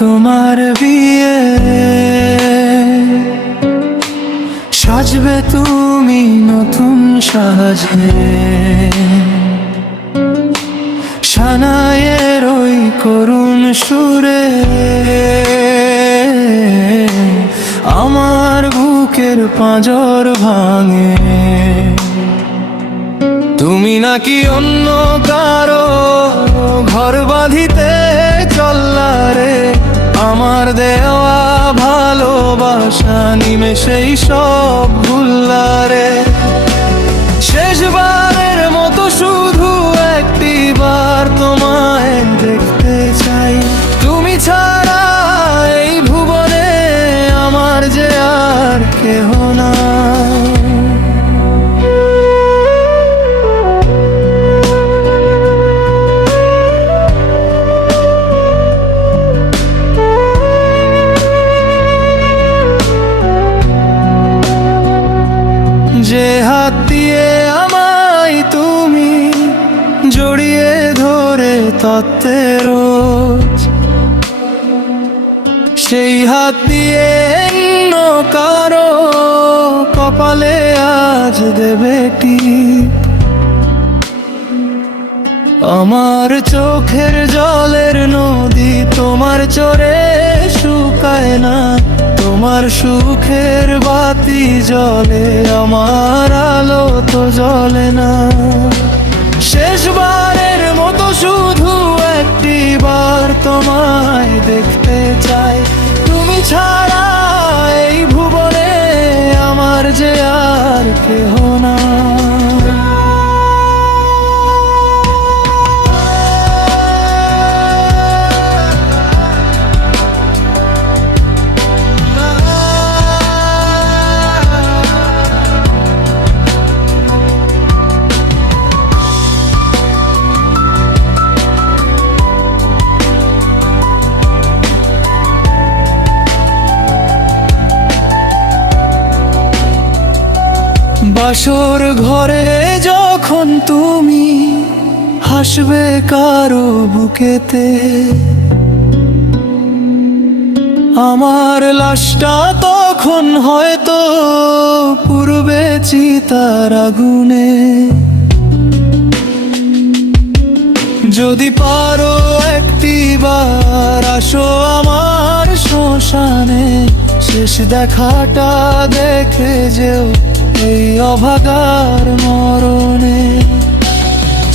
তোমার বিয়ে, সাজবে তুমি নতুন সাজে, সানাইয়ের ওই করুণ সুরে আমার বুকের পাঁজর ভাঙে। তুমি নাকি অন্য কারো ঘর বাঁধিতে চল্লারে, আমার দেওয়া ভালোবাসা নিমেষেই সব ভুল্লারে। শেষবারের মতো শুধু একটি বার তোমায় দেখতে চাই, তুমি ছাড়া এই ভুবনে আমার যে আর কেহ নাই। যে হাত দিয়ে আমায় তুমি জড়িয়ে ধরে তত্ত্বের রোজ, সেই হাত দিয়ে অন্য কারো কপালে আজ দেবে টিপ। আমার চোখের জলের নদী তোমার চোরে শুকায় না, তোমার সুখের বাতি জ্বলে আমার আলো তো জ্বলে না। শেষবারের মতো শুধু একটি বার তোমায় দেখতে চাই, তুমি ছাড়া এই ভুবনে আমার যে আর কেহ না। বাসর ঘরে যখন তুমি হাসবে কারো বুকেতে, আমার লাশটা তখন হয়তো পুড়বে চিতার আগুনে। যদি পারো একটি বার আসো আমার শ্মশানে, শেষ দেখাটা দেখে যেও এই অভাগার মরণে।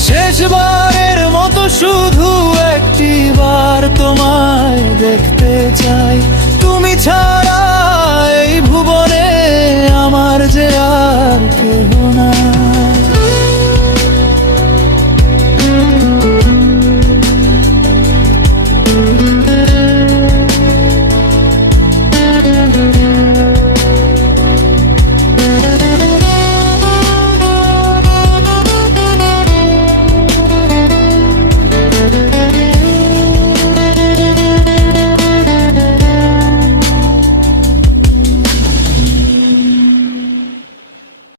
শেষবারের মতো শুধু একটি বার তোমায় দেখতে চাই, তুমি ছাড়া